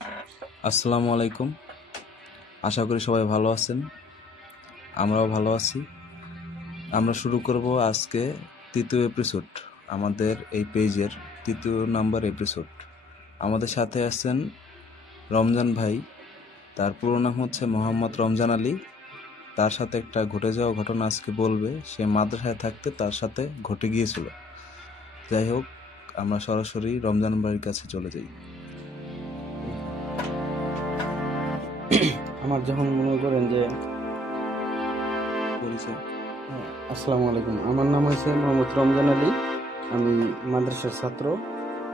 আসসালামু আলাইকুম। আশা করি সবাই ভালো আছেন, আমরাও ভালো আছি। আমরা শুরু করব আজকে তৃতীয় এপিসোড, আমাদের এই পেজের তৃতীয় নাম্বার এপিসোড। আমাদের সাথে আছেন রমজান ভাই, তার পুরো নাম হচ্ছে মোহাম্মদ রমজান আলী। তার সাথে একটা ঘটে যাওয়া ঘটনা আজকে বলবে। সে মাদ্রাসায় থাকতে তার সাথে ঘটে গিয়েছিল। যাই হোক, আমরা সরাসরি রমজান ভাইয়ের কাছে চলে যাই। আমার যখন মনে করেন যে পরিচয়। আসসালামু আলাইকুম, আমার নাম হয়েছে মোহাম্মদ রমজান আলী। আমি মাদ্রাসার ছাত্র।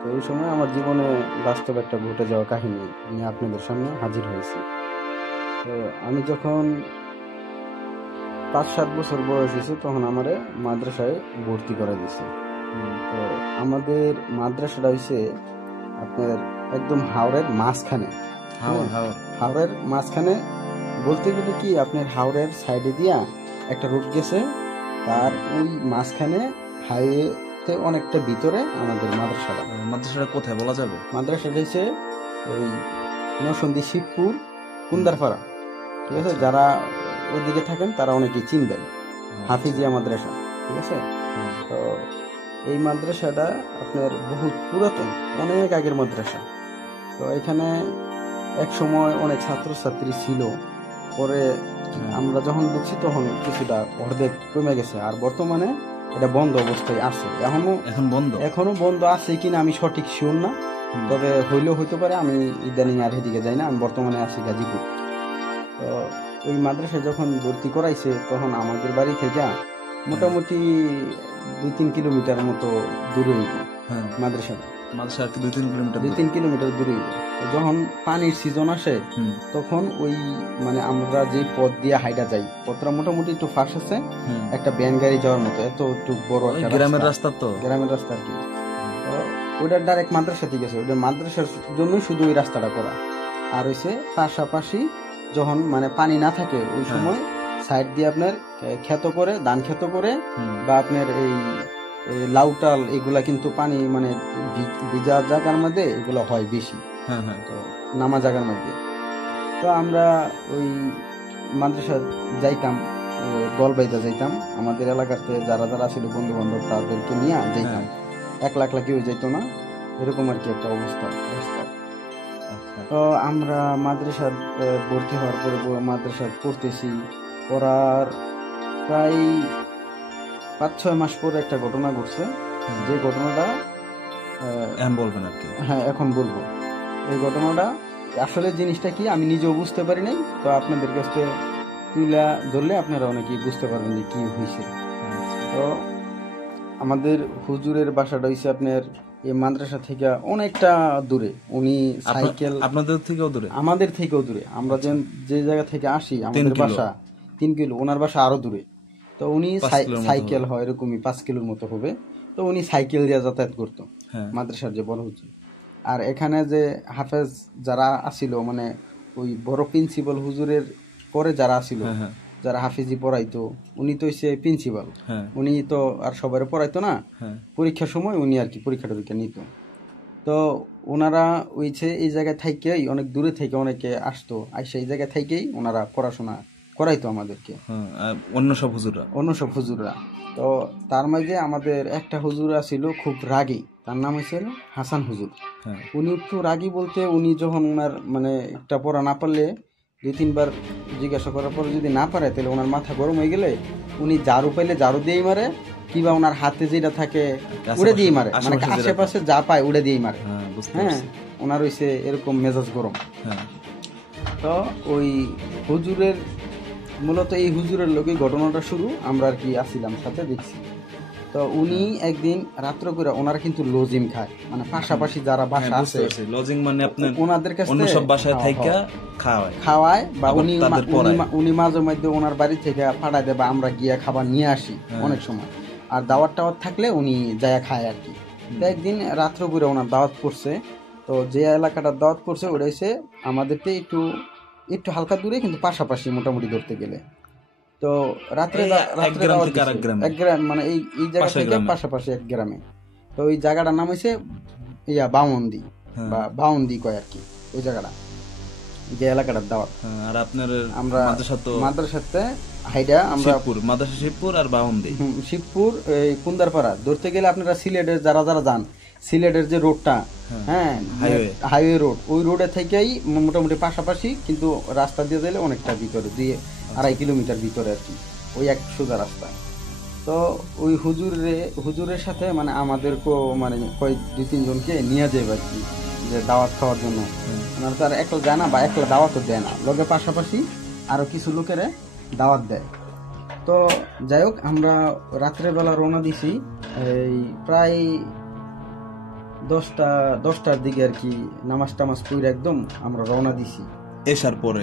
তো ওই সময় আমার জীবনে বাস্তব একটা ঘটে যাওয়া কাহিনী নিয়ে আপনাদের সামনে হাজির হয়েছি। তো আমি যখন 5-7 বছর বয়স হয়েছে তখন আমারে মাদ্রাসায় ভর্তি করা দিয়েছে। তো আমাদের মাদ্রাসাটা হয়েছে আপনার একদম হাওড়ের মাঝখানে। হাওড়ের মাঝখানে বলতে গেলে কি, আপনার হাওড়ের সাইডে দিয়া একটা রোড গেছে, তার ওই মাঝখানে হাইওয়েতে অনেকটা ভিতরে আমাদের মাদ্রাসাটা। মাদ্রাসাটা কোথায় বলা যাবে? মাদ্রাসাটা হচ্ছে ওই নরসন্দী শিবপুর কুন্দারপাড়া, ঠিক আছে? যারা ওদিকে থাকেন তারা অনেকেই চিনবেন, হাফিজিয়া মাদ্রাসা, ঠিক আছে? তো এই মাদ্রাসাটা আপনার বহুত পুরাতন, অনেক আগের মাদ্রাসা। তো এখানে এক সময় অনেক ছাত্রছাত্রী ছিল, পরে আমরা যখন ঢুকছি তখন কিছুটা অর্ধেক কমে গেছে, আর বর্তমানে এটা বন্ধ অবস্থায় আছে। এখনো বন্ধ আছে কিনা আমি সঠিক শিওর না, তবে হইলেও হইতে পারে। আমি ইদানিং আর এদিকে যাই না, আমি বর্তমানে আছি গাজীপুর। তো ওই মাদ্রাসায় যখন ভর্তি করাইছে তখন আমাদের বাড়ি থেকে মোটামুটি 2-3 কিলোমিটার মতো দূরে মাদ্রাসাটা। 2-3 কিলোমিটার দূরে। যখন পানির সিজন আসে তখন ওই মানে আমরা যে পথ দিয়ে হাইটা যাই, পথটা মোটামুটি একটু ফাঁস আছে, একটা ভ্যান গাড়ি যাওয়ার মতো, এত একটু বড় গ্রামের রাস্তা আর কি। তো ওইটা ডাইরেক্ট মাদ্রাসা থেকে গেছে, ওইটা মাদ্রাসার জন্যই শুধু ওই রাস্তাটা করা। আর হইছে পাশাপাশি যখন মানে পানি না থাকে ওই সময় সাইড দিয়ে আপনার ক্ষেত করে, ধান ক্ষেত করে, বা আপনার এই লাউটাল এগুলা কিন্তু পানি মানে ভিজা জায়গার মধ্যে এগুলো হয় বেশি, তো নামা জায়গার মধ্যে। তো আমরা ওই মাদ্রাসা যাইতাম, দলবাইতে যাইতাম, আমাদের এলাকাতে যারা যারা ছিল বন্ধু বান্ধব তাদেরকে নিয়ে যাইতাম। একলা কেউ যাইতো না, এরকম আর কি একটা অবস্থা। তো আমরা মাদ্রাসার ভর্তি হওয়ার পরে মাদ্রাসা পড়তেছি, পড়ার প্রায় 5-6 মাস পরে একটা ঘটনা ঘটছে, যে ঘটনাটা বলবেন আর কি। হ্যাঁ, এখন বলবো। এই ঘটনাটা আসলে জিনিসটা কি আমি নিজেও বুঝতে পারি নাই, তো আপনাদের কাছে তুইলা ধরলে আপনারা অনেকেই বুঝতে পারবেন যে কি হয়েছে। তো আমাদের হুজুরের বাসাটা হয়েছে আপনার এই মাদ্রাসা থেকে অনেকটা দূরে। উনি সাইকেল আপনাদের থেকেও দূরে? আমাদের থেকেও দূরে। আমরা যে জায়গা থেকে আসি আমাদের বাসা 3 কিলো, ওনার বাসা আরো দূরে। তো উনি সাইকেল হয় এরকমই 5 কিলোর মতো হবে। তো উনি সাইকেল দিয়ে যাতায়াত করতো মাদ্রাসার যে বড় হুজুর। আর এখানে যে হাফেজ যারা আসিল, মানে ওই বড় প্রিন্সিপাল হুজুরের পরে যারা আসিল, যারা হাফিজি পড়াইতো, উনি তো হচ্ছে প্রিন্সিপাল। উনি তো আর সবার পড়াইতো না, পরীক্ষার সময় উনি আর কি পরীক্ষা টরীক্ষা নিত। তো ওনারা ওইছে এই জায়গায় থাইকেই, অনেক দূরে থেকে অনেকে আসতো, আইসা এই জায়গায় থাইকেই ওনারা পড়াশোনা করাইতো আমাদেরকে, অন্য সব হুজুররা। তো তার মাঝে আমাদের একটা হুজুর ছিল খুব রাগী, তার নাম হয়েছিল হাসান হুজুর। উনি একটু রাগী বলতে, উনি যখন ওনার মানে একটা পড়া না পারলে 2-3 বার জিজ্ঞাসা করার পরে যদি না পারে, তাহলে ওনার মাথা গরম হয়ে গেলে উনি ঝাড়ু পাইলে ঝাড়ু দিয়েই মারে, কিংবা ওনার হাতে যেটা থাকে উড়ে দিয়েই মারে, মানে আশেপাশে যা পায় উড়ে দিয়েই মারে। হ্যাঁ, ওনার হইছে এরকম মেজাজ গরম। তো ওই হুজুরের মূলত এই হুজুরের লোকই ঘটনাটা শুরু, আমরা আর কি আসছিলাম সাথে দেখছি। তো উনি একদিন রাত্র করে, ওনারা কিন্তু লজিং খায়, মানে পাশাপাশি যারা বাসা আছে, লজিং মানে আপনার ওনাদের কাছে অন্য সব বাসায় থেকে খাওয়ায়, বা উনি মাঝে মধ্যে ওনার বাড়ি থেকে পাঠায় দেয়, বা আমরা গিয়া খাবার নিয়ে আসি অনেক সময়। আর দাওয়াত টাওয়াত থাকলে উনি যায় খায় আর কি। তো একদিন রাত্র করে ওনার দাওয়াত পড়ছে। তো যে এলাকাটার দাওয়াত পড়ছে ওটা হচ্ছে আমাদেরকে একটু হালকা দূরে, কিন্তু পাশাপাশি মোটামুটি ধরতে গেলে। তো রাত্রে এক গ্রাম, মানে এই জায়গা থেকে পাশাপাশি এক গ্রামে। তো ওই জায়গাটার নাম হয়েছে বাউন্দি বা বাউন্দি কয় আর কি। ওই জায়গাটা, যে এলাকাটার দাওয়াত। আর আপনার আমরা মাদ্রাসা তো মাদ্রাসাতে হাইডা আমরা শিবপুর, মাদ্রাসা শিবপুর আর বাহন্দি। শিবপুর এই কুন্দারপাড়া ধরতে গেলে আপনারা সিলেটের যারা যারা যান, সিলেটের যে রোডটা, হ্যাঁ হাইওয়ে রোড, ওই রোডে থেকেই মোটামুটি পাশাপাশি, কিন্তু রাস্তা দিয়ে দিলে অনেকটা ভিতরে, 2-2.5 কিলোমিটার ভিতরে আর কি, ওই এক সোজা রাস্তা। তো ওই হুজুরের সাথে মানে আমাদেরকেও মানে কয়েক 2-3 জনকে নিয়ে যাবে আর কি, যে দাওয়াত খাওয়ার জন্য। ওনারা তো আর একলা যায় না, বা একলা দাওয়াতও দেয় না, লোকে পাশাপাশি আরো কিছু লোকের দাওয়াত দেয়। তো যাই হোক, আমরা রাত্রেবেলা রওনা দিছি এই প্রায় 10টার দিকে আর কি, নামাজ টামাজ পড়ে একদম আমরা রওনা দিছি। এশার পরে,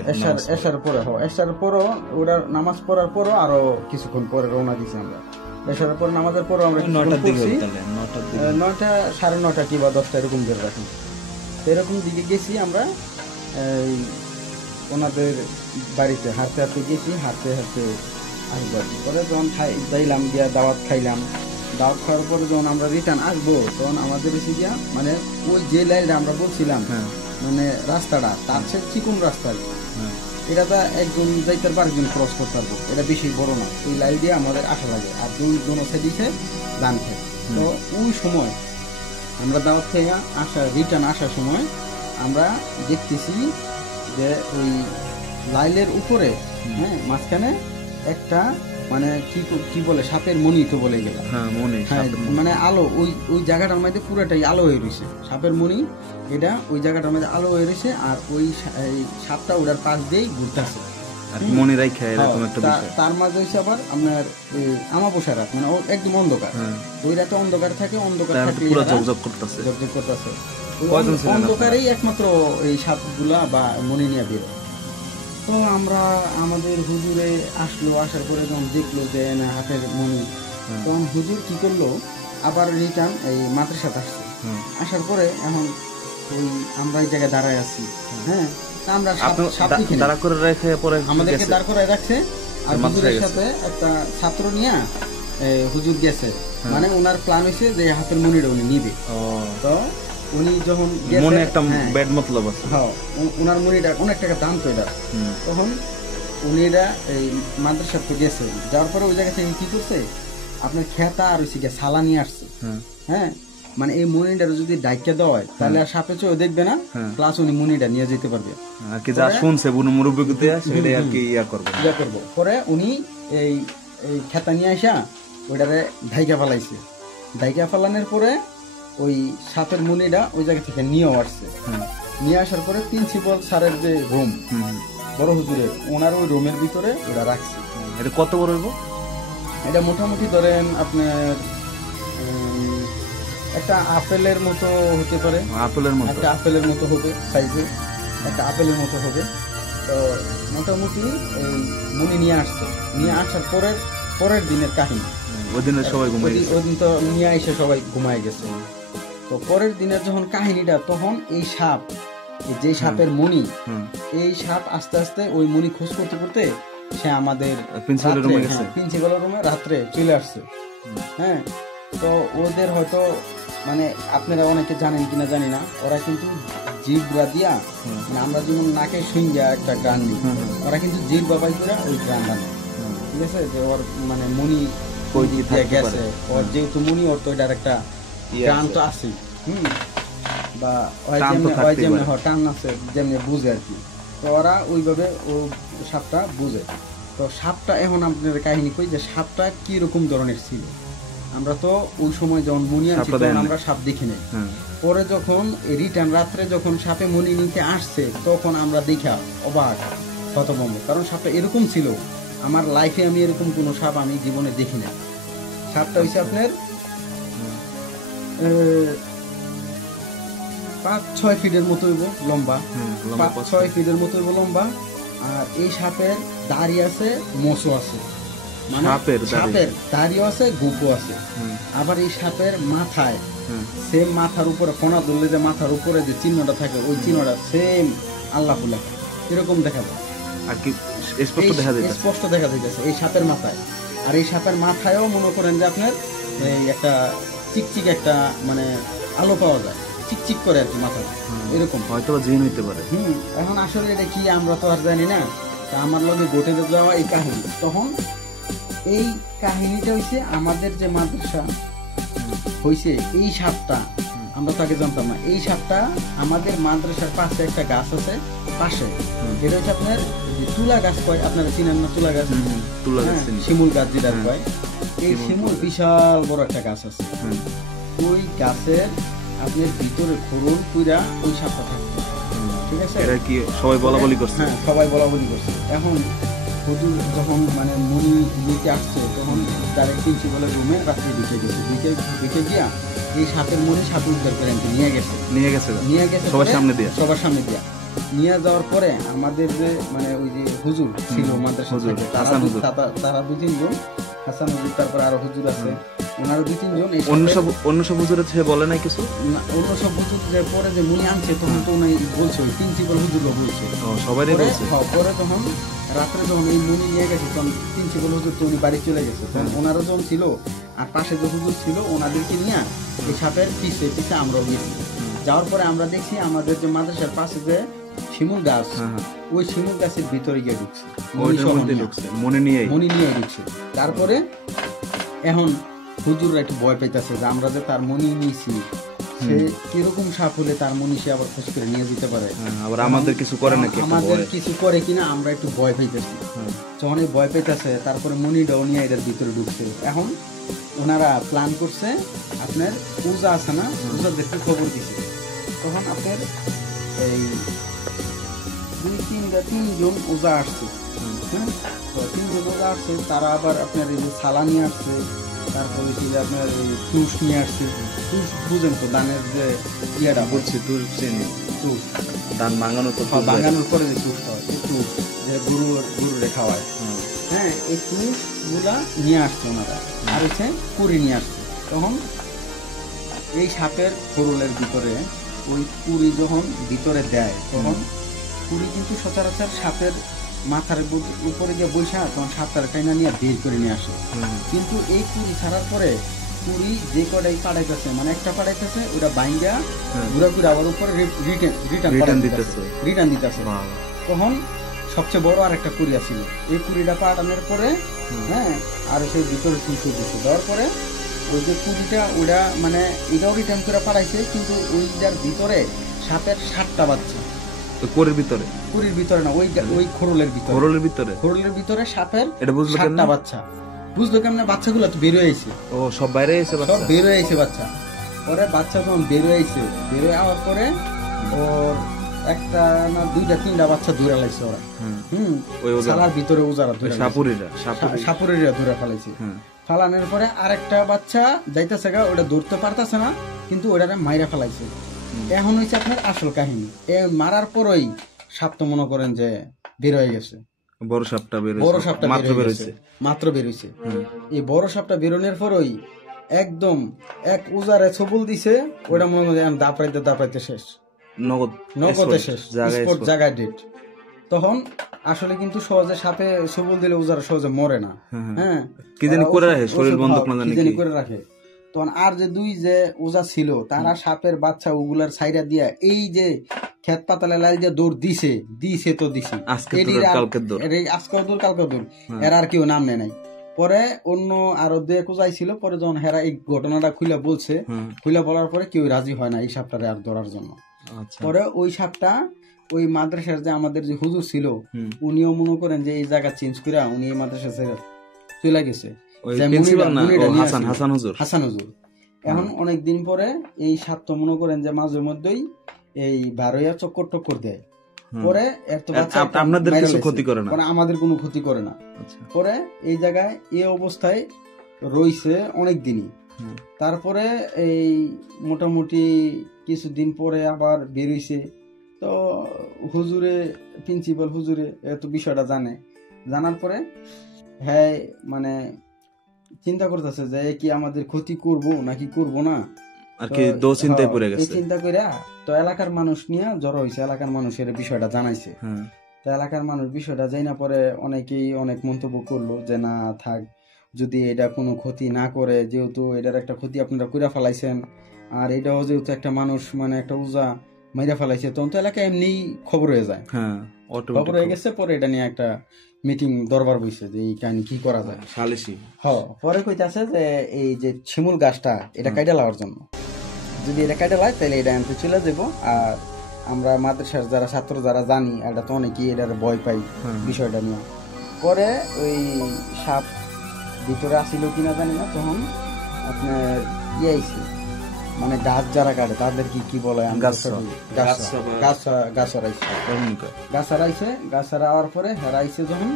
এশার পরে এশার পরও ওরা নামাজ পড়ার পরও আরো কিছুক্ষণ পরে রওনা দিছি আমরা। এশার পর নামাজের পরও আমরা 9টা 9:30 কি বা 10টা এরকম ধরে রাখি, এরকম দিকে গেছি আমরা এই ওনাদের বাড়িতে হাঁটতে হাঁটতে গেছি, হাঁটতে হাঁটতে আসবো আর কি। পরে যখন যাইলাম গিয়া দাওয়াত খাইলাম, দাওয়াত খাওয়ার পরে যখন আমরা রিটার্ন আসবো, তখন আমাদের এসে গিয়া মানে ওই যে লাইনটা আমরা বলছিলাম, মানে রাস্তাটা তার চেয়ে চিকন রাস্তা আর কি, এটা তো একজন যাইতে পারবো, একজন ক্রস করতে পারবো, এটা বেশি বড় না, ওই লাইন দিয়ে আমাদের আসা লাগে। আর দোনো সাইড দিছে ডান খেয়ে। তো ওই সময় আমরা দাওয়াত থেকে রিটার্ন আসার সময় আমরা দেখতেছি যে ওই লাইলের উপরে, হ্যাঁ, মাঝখানে একটা মানে কি বলে, সাপের মণি তো বলে গেল, মানে আলো, ওই জায়গাটার মধ্যে পুরোটাই আলো হয়ে রয়েছে, সাপের মণি এটা ওই জায়গাটার মধ্যে আলো হয়ে রয়েছে। আর ওই সাপটা ওটার পাশ দিয়েই ঘুরতেছে, তার মাঝে হয়েছে আবার আপনার আমাবস্যা রাত, মানে একদম অন্ধকার, ওই রাতে অন্ধকার থাকে, অন্ধকার থাকে করতেছে, অন্ধকারেই একমাত্র এই সাপগুলা বা মণি নিয়ে বের। তো আমরা আমাদের হুজুরে আসলো, আসার পরে যখন দেখলো যে না হাতের মণি, তখন হুজুর কি করলো, আবার রিটার্ন এই মাদ্রাসাতে আসছে। আসার পরে এখন ওই আমরা এই জায়গায় দাঁড়ায় আছি, হ্যাঁ, আমরা আমাদেরকে দাঁড় করায় রাখছে। আর হুজুরের সাথে একটা ছাত্র নিয়ে হুজুর গেছে, মানে ওনার প্ল্যান হয়েছে যে হাতের মণিটা উনি নিবে। তো উনি যখন মনে একটা ব্যাড মতলব আছে, হ্যাঁ, ওনার মনিটা অনেক টাকা দাম তো এটা। তখন উনিরা এই মাদ্রাসাতে গেছে, যাওয়ার পরে ওই জায়গা থেকে কি করছে, আপনার খেতা আর ওই সালা নিয়ে আসছে, হ্যাঁ, মানে এই মনিটার যদি ডাইকা দেওয়া হয় তাহলে আর সাপে চোখ দেখবে না, প্লাস উনি মনিটা নিয়ে যেতে পারবে আর কি, যা শুনছে মুরব্বীতে সেটাই আর কি ইয়া করবো। পরে উনি এই খেতা নিয়ে আসা ওইটারে ঢাইকা ফেলাইছে, ঢাইকা ফেলানোর পরে ওই সাপের মুনিটা ওই জায়গা থেকে নিয়েও আসছে। নিয়ে আসার পরে প্রিন্সিপাল স্যারের যে রুম, বড় হুজুরের, ওনার ওই রুমের ভিতরে ওরা রাখছে। এটা কত বড় হইব? এটা মোটামুটি ধরেন আপনার একটা আপেলের মতো হতে পারে, একটা আপেলের মতো হবে সাইজে, একটা আপেলের মতো হবে। তো মোটামুটি এই মুনি নিয়ে আসছে, নিয়ে আসার পরের দিনের কাহিনী, ওই দিনের সবাই ওই দিন তো নিয়ে এসে সবাই ঘুমায় গেছে। তো পরের দিনের যখন কাহিনীটা, তখন এই সাপ, যে সাপের মণি, এই সাপ আস্তে আস্তে ওই মণি খোঁজ করতে করতে সে আমাদের প্রিন্সিপালের রুমে রাত্রে চলে আসছে। হ্যাঁ, তো ওদের হয়তো মানে আপনারা অনেকে জানেন কিনা জানি না, ওরা কিন্তু জিব্রা দিয়া, মানে আমরা যেমন নাকে শুইয়া একটা গান দিই, ওরা কিন্তু জিব্রা বাই করে ওই গান আনে, ঠিক আছে, যে ওর মানে মণি কই দিয়ে গেছে, ওর যেহেতু মণি, ওর তো এটার একটা গান তো আছে, বা টান আছে যেমনি বুঝে আর কি। তো ওরা ওইভাবে ও সাপটা বুঝে। তো সাপটা এখন আপনাদের কাহিনী কই, যে সাপটা কি রকম ধরনের ছিল, আমরা তো ওই সময় যখন মনি আনছি তখন আমরা সাপ দেখি নাই। পরে যখন রিটার্ন রাত্রে যখন সাপে মনি নিতে আসছে, তখন আমরা দেখা অবাক হতভম্ব, কারণ সাপটা এরকম ছিল, আমার লাইফে আমি এরকম কোনো সাপ আমি জীবনে দেখি না। সাপটা হয়েছে আপনার 5-6 ফিটের মতো হইব লম্বা, 5-6 ফিটের মতো হইব লম্বা। আর এই সাপের দাড়ি আছে, মোচও আছে, মানে সাপের দাড়িও আছে, গোপও আছে। আবার এই সাপের মাথায় সেম, মাথার উপরে ফোনা ধরলে যে মাথার উপরে যে চিহ্নটা থাকে, ওই চিহ্নটা সেম আল্লাহ ফুলা এরকম দেখা যায় আর কি, স্পষ্ট দেখা যাইতেছে এই সাপের মাথায়। আর এই সাপের মাথায়ও মনে করেন যে আপনার এই একটা চিকচিক একটা মানে আলো পাওয়া যায়, চিকচিক করে আর কি মাথা এরকম। হয়তো জিন হইতে পারে। এখন আসলে এটা কি আমরা তো আর জানি না। তা আমার লগে ঘটে যাওয়া এই কাহিনী, তখন এই কাহিনীটা হইছে আমাদের যে মাদ্রাসা হইছে এই সাপটা আমরা তাকে জানতাম না। এই সাপটা আমাদের মাদ্রাসার পাশে একটা গাছ আছে পাশে, এটা হচ্ছে আপনার তুলা গাছ কয়, আপনারা চিনেন না তুলা গাছ? শিমুল গাছ যেটা কয়, এই শিমুল বিশাল বড় একটা গাছ আছে। ওই গাছের আপনার ভিতরে খোরল পুরা ওই সাপটা থাকে, ঠিক আছে? এটা কি সবাই বলা বলি করছে? হ্যাঁ, সবাই বলা বলি করছে। এখন হুজুর যখন মানে মুনি নিতে আসছে, তখন ডাইরেক্ট প্রিন্সিপালের রুমে রাত্রে ঢুকে গেছে। ঢুকে গিয়া এই সাপের মনি সাপ উদ্ধার করে নিয়ে গেছে সবার সামনে দিয়া। নিয়ে যাওয়ার পরে আমাদের যে মানে ওই যে হুজুর ছিল মাদ্রাসা থেকে, তারা 2-3 জন, হাসান হুজুর, তারপর আরো হুজুর আছে, ওনারা 2-3 জন। অন্য সব হুজুরের সে বলে নাই কিছু? অন্য সব হুজুর যে পরে যে মুনি আনছে তখন তো উনি বলছে, ওই প্রিন্সিপাল হুজুরও বলছে, সবাই বলছে। পরে তখন রাত্রে যখন এই মুনি নিয়ে গেছে, তখন প্রিন্সিপাল হুজুর তো উনি বাড়ি চলে গেছে, তখন ওনারা যখন ছিল আর পাশে যে হুজুর ছিল ওনাদেরকে নিয়ে এই সাপের পিছে আমরাও গেছি। যাওয়ার পরে আমরা দেখছি আমাদের যে মাদ্রাসার পাশে যে শিমুল গাছ, ওই শিমুল গাছের ভিতরে গিয়ে ঢুকছে, মনি নিয়ে ঢুকছে। তারপরে এখন হুজুররা একটু ভয় পাইতেছে যে আমরা যে তার মনি নিয়েছি, সে কিরকম সাপ হলে তার মনি সে আবার খোঁজ করে নিয়ে যেতে পারে, আবার আমাদের কিছু করে নাকি, আমাদের কিছু করে কিনা, আমরা একটু ভয় পাইতেছি। যখন এই ভয় পাইতেছে, তারপরে মনিটাও নিয়ে এটার ভিতরে ঢুকছে। এখন ওনারা প্ল্যান করছে, আপনার পূজা আছে না, পূজাদেরকে খবর দিছে। তখন আপনার এই 2-3 ওজা আসছে, হ্যাঁ, 3 জন ওজা আসছে। তারা আবার আপনার এই যে সালা নিয়ে আসছে, তারপরে হচ্ছে যে আপনার তুষ নিয়ে আসছে। তুষ বুঝেন তো, ধানের যে ইয়েটা বলছি, তুষ ধান ভাঙানোর পরে যে তুষটা হয়, তুষ যে গরুরে খাওয়ায়, হ্যাঁ, এই তুষ গুলা নিয়ে আসছে ওনারা। আর হচ্ছে কুড়ি নিয়ে আসছে। তখন এই সাপের খোরলের ভিতরে ওই কুড়ি যখন ভিতরে দেয়, তখন কুড়ি কিন্তু সচরাচর সাপের মাথার উপরে গিয়ে বৈশা, তখন সাপটার টাইনা নিয়ে বের করে নিয়ে আসে। কিন্তু এই কুড়ি ছাড়ার পরে কুড়ি যে কটাই পাঠাইতেছে, মানে একটা পাঠাইতেছে, ওটা বাইঙ্গা ঘুরা ঘুরে আবার উপরে রিটার্ন দিতেছে। তখন সবচেয়ে বড় আর একটা কুড়ি আসছিল, এই কুড়িটা পাঠানোর পরে, হ্যাঁ, আর সেই ভিতরে তুলসী দিচ্ছে। দেওয়ার পরে ওই যে কুড়িটা ওটা মানে এটাও রিটার্ন করে পাঠাইছে, কিন্তু ওইটার ভিতরে সাপের 7টা বাচ্চা। কুড়ির ভিতরে না, ওই খোরলের ভিতরে সাপের 7টা বাচ্চা। বুঝলো কেমনে? বাচ্চাগুলো তো বের হয়েছে, সব বাইরে এসে বের হয়েছে বাচ্চা। পরে বাচ্চা যখন বের হয়েছে, বের হয়ে যাওয়ার পরে ওর 1-2-3টা বাচ্চা ধরে লাইছে ওরা। সালার ভিতরে ওজারা ধরে, সাপুরেরা ধরে ফেলাইছে। ফালানোর পরে আরেকটা বাচ্চা যাইতেছে গা, ওটা ধরতে পারতেছে না, কিন্তু ওটারে মাইরা ফেলাইছে। এখন হচ্ছে আপনার আসল কাহিনী, মারার পরই সাপ তো মনে করেন যে বের হয়ে গেছে। বড় সাপটা মাত্র বের হয়েছে। এই বড় সাপটা বেরোনোর পরই একদম এক উজারে ছবল দিছে, ওটা মনে করেন দাপড়াইতে শেষ, নগদে শেষ, স্পট জায়গায় ডেট। তখন আসলে কিন্তু সহজে সাপে ছবল দিলে উজারে সহজে মরে না, হ্যাঁ, কি জানি করে রাখে, শরীর বন্ধক না জানি করে রাখে। তখন আর যে 2 যে ওজা ছিল, তারা সাপের বাচ্চা ওগুলার সাইডা দিয়া এই যে ক্ষেত পাতালে লাই দিয়ে দৌড় দিছে তো দিছে, আজকের দৌড় কালকের দৌড়, এর আর কেউ নাম নেয় নাই। পরে অন্য আরো যে কোজাই ছিল, পরে যখন হেরা এই ঘটনাটা খুলে বলার পরে কেউ রাজি হয় না এই সাপটারে আর ধরার জন্য। পরে ওই সাপটা ওই মাদ্রাসার যে আমাদের যে হুজুর ছিল, উনিও মনে করেন যে এই জায়গা চেঞ্জ করে উনি এই মাদ্রাসা ছেড়ে চলে গেছে, হাসান হুজুর। এখন অনেকদিন পরে এই সাপ তো মনে করেন যে মাঝে মধ্যেই এই বারোয়া চক্কর দেয়। পরে আপনাদের কিছু ক্ষতি করে না, মানে আমাদের কোনো ক্ষতি করে না। পরে এই জায়গায় এই অবস্থায় রইছে অনেক দিনই। তারপরে এই মোটামুটি কিছুদিন পরে আবার বেরোইছে। তো প্রিন্সিপাল হুজুরে এত বিষয়টা জানার পরে হ্যাঁ মানে চিন্তা করতেছে যে কি আমাদের ক্ষতি করব নাকি করব না, আর কি চিন্তায় পড়ে গেছে। চিন্তা কইরা তো এলাকার মানুষ নিয়ে জড়ো হইছে, এলাকার মানুষের বিষয়টা জানাইছে। তো এলাকার মানুষ বিষয়টা যাই না, পরে অনেকেই অনেক মন্তব্য করলো যে না থাক, যদি এটা কোনো ক্ষতি না করে, যেহেতু এটার একটা ক্ষতি আপনারা কইরা ফেলাইছেন, আর এটাও যেহেতু একটা মানুষ মানে একটা উজা মাইরা ফেলাইছে, তখন তো এলাকায় এমনি খবর হয়ে যায়, হ্যাঁ খবর হয়ে গেছে। পরে এটা নিয়ে একটা মিটিং দরবার বইছে যে এই কাহিনী কি করা যায়। সালিশি পরে কইতাছে যে এই যে শিমুল গাছটা এটা কাইটা লাওয়ার জন্য, যদি এটা কাইটা লাই তাহলে এটা আনতে চলে যাবো। আর আমরা মাদ্রাসার যারা ছাত্র যারা জানি, এটা তো অনেকেই এটার ভয় পাই বিষয়টা নিয়ে। পরে ওই সাপ ভিতরে আসিল কিনা জানি না, তখন আপনার ইয়ে আইছে, মানে গাছ যারা কাটে তাদের কি বলে, গাছ আওয়ার পরে হেরাইছে যখন,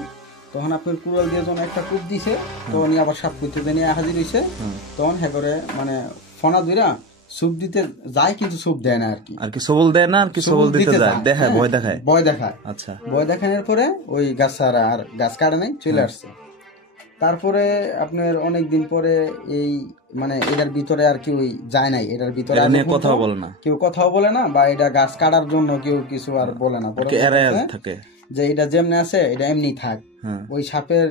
তখন আপনার কুড়াল দিয়ে যখন একটা কূপ দিছে, তখন আবার সাপ করতে নিয়ে হাজির হয়েছে। তখন হ্যাঁ করে মানে ফনা দুইরা সুপ দিতে যায়, কিন্তু সুপ দেয় না আর কি সবল দেয় না, আর কি সবল দিতে যায়, দেখায় ভয় দেখায়। আচ্ছা, ভয় দেখানোর পরে ওই গাছারা আর গাছ কাটে নাই, চলে আসছে। তারপরে আপনার অনেকদিন পরে এই মানে এটার ভিতরে আর কেউ যায় নাই, এটার ভিতরে কেউ কথাও বলে না, বা এটা গাছ কাটার জন্য কেউ কিছু আর বলে না, যে এটা যেমনি আছে এটা এমনি থাক। ওই সাপের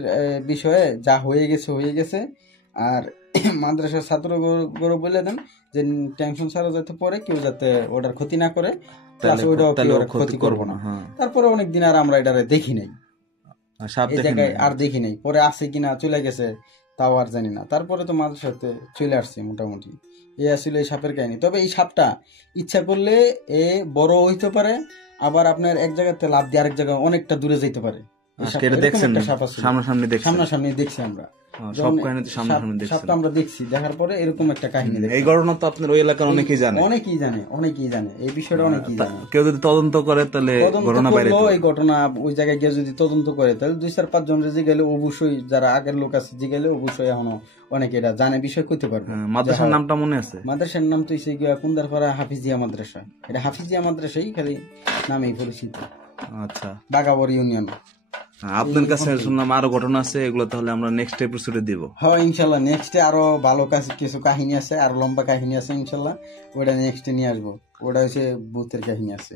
বিষয়ে যা হয়ে গেছে। আর মাদ্রাসার ছাত্র গরু বলে দেন যে টেনশন ছাড়া যাতে পরে কেউ যাতে ওটার ক্ষতি না করে, ক্ষতি করবো না। তারপরে অনেকদিন আর আমরা এটা দেখি নাই, এই জায়গায় আর দেখি নাই। পরে আসে কিনা চলে গেছে তাও আর জানি না। তারপরে তো মাদ্রাসাতে চলে আসছে মোটামুটি। এই আসলে এই সাপের কাহিনী। তবে এই সাপটা ইচ্ছা করলে এ বড় হইতে পারে, আবার আপনার এক জায়গাতে লাভ দিয়ে আরেক জায়গায় অনেকটা দূরে যেতে পারে। সামনাসামনি দেখছি আমরা, সাপটা আমরা দেখছি, দেখার পরে এরকম একটা কাহিনী। এই ঘটনা তো আপনার ওই এলাকার অনেকেই জানে এই বিষয়টা, অনেকেই জানে। কেউ যদি তদন্ত করে তাহলে এই ঘটনা ওই জায়গায় গিয়ে যদি তদন্ত করে, তাহলে 2-4-5 জন যে গেলে অবশ্যই, যারা আগের লোক আছে যে গেলে অবশ্যই এখনো অনেকে এটা জানে, বিষয় করতে পারবে। মাদ্রাসার নামটা মনে আছে? মাদ্রাসার নাম তো কুন্দারপাড়া হাফিজিয়া মাদ্রাসা। এটা হাফিজিয়া মাদ্রাসাই খালি নামেই পরিচিত। আচ্ছা, বাগাবর ইউনিয়ন। আপনার কাছে শুনলাম আরো ঘটনা আছে, এগুলো তাহলে আমরা নেক্সট এপিসোডে দিব। হ্যাঁ ইনশাল্লাহ, নেক্সটে আরো ভালো কিছু কাহিনী আছে, আরো লম্বা কাহিনী আছে ইনশাল্লাহ, ওটা নেক্সটে নিয়ে আসবো। ওটা হচ্ছে ভূতের কাহিনী আছে।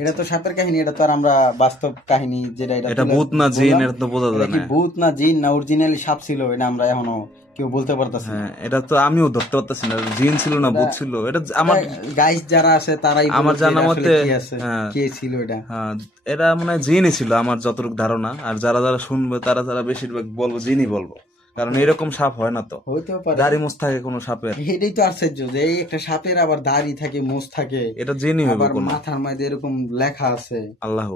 এটা তো সাপের কাহিনী, এটা তো আর আমরা বাস্তব কাহিনী যেটা, এটা ভূত না জিন এটা তো বোঝা যায় না, ভূত না জিন না অরিজিনালি সাপ ছিল, এটা আমরা এখনো কেউ বলতে পারতাছি না। এটা তো আমিও ধরতে পারতাছি না জিন ছিল না ভূত ছিল। এটা আমার গাইস যারা আছে তারাই আমার জানা মতে কে ছিল এটা। এটা মনে হয় জিনই ছিল আমার যতটুকু ধারণা। আর যারা শুনবে তারা বেশিরভাগ বলবো জিনই বলবো, কারণ এরকম সাপ হয় না তো, দাড়ি মোষ থাকে কোন সাপের। এটাই তো আশ্চর্য যে এই একটা সাপের আবার দাড়ি থাকে, মোষ থাকে, এটা জিনই হবে, মাথার মধ্যে এরকম লেখা আছে আল্লাহ।